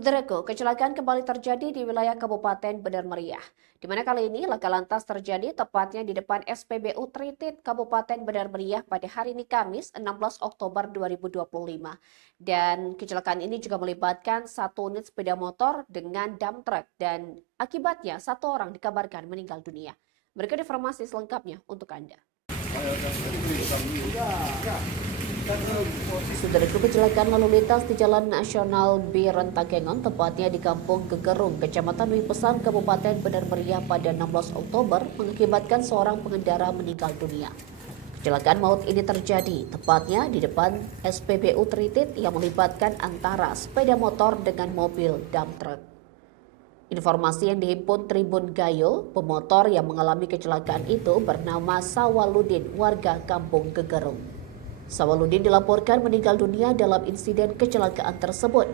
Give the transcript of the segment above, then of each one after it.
Saudaraku, kecelakaan kembali terjadi di wilayah Kabupaten Bener Meriah, di mana kali ini laka lantas terjadi tepatnya di depan SPBU Tritit Kabupaten Bener Meriah pada hari ini Kamis 16 Oktober 2025. Dan kecelakaan ini juga melibatkan satu unit sepeda motor dengan dump truck dan akibatnya satu orang dikabarkan meninggal dunia. Berikut informasi selengkapnya untuk Anda. Saudara, kecelakaan lalu lintas di Jalan Nasional B Rentakengon, tepatnya di Kampung Gegerung, Kecamatan Wipesan, Kabupaten Bener Meriah pada 16 Oktober mengakibatkan seorang pengendara meninggal dunia. Kecelakaan maut ini terjadi tepatnya di depan SPBU Tritit yang melibatkan antara sepeda motor dengan mobil dump truck. Informasi yang dihimpun Tribun Gayo, pemotor yang mengalami kecelakaan itu bernama Sawaludin, warga Kampung Gegerung. Sawaludin dilaporkan meninggal dunia dalam insiden kecelakaan tersebut.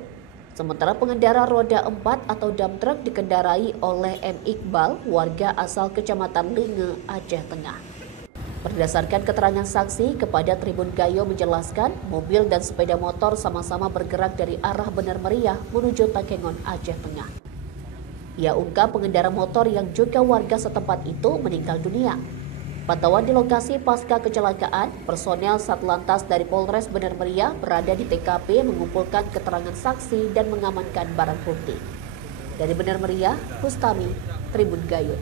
Sementara pengendara roda 4 atau dump truck dikendarai oleh M. Iqbal, warga asal Kecamatan Linge, Aceh Tengah. Berdasarkan keterangan saksi kepada Tribun Gayo menjelaskan, mobil dan sepeda motor sama-sama bergerak dari arah Bener Meriah menuju Takengon, Aceh Tengah. Ia ungkap pengendara motor yang juga warga setempat itu meninggal dunia. Pantauan di lokasi pasca kecelakaan, personel Satlantas dari Polres Bener Meriah berada di TKP mengumpulkan keterangan saksi dan mengamankan barang bukti. Dari Bener Meriah, Bustami, Tribun Gayo.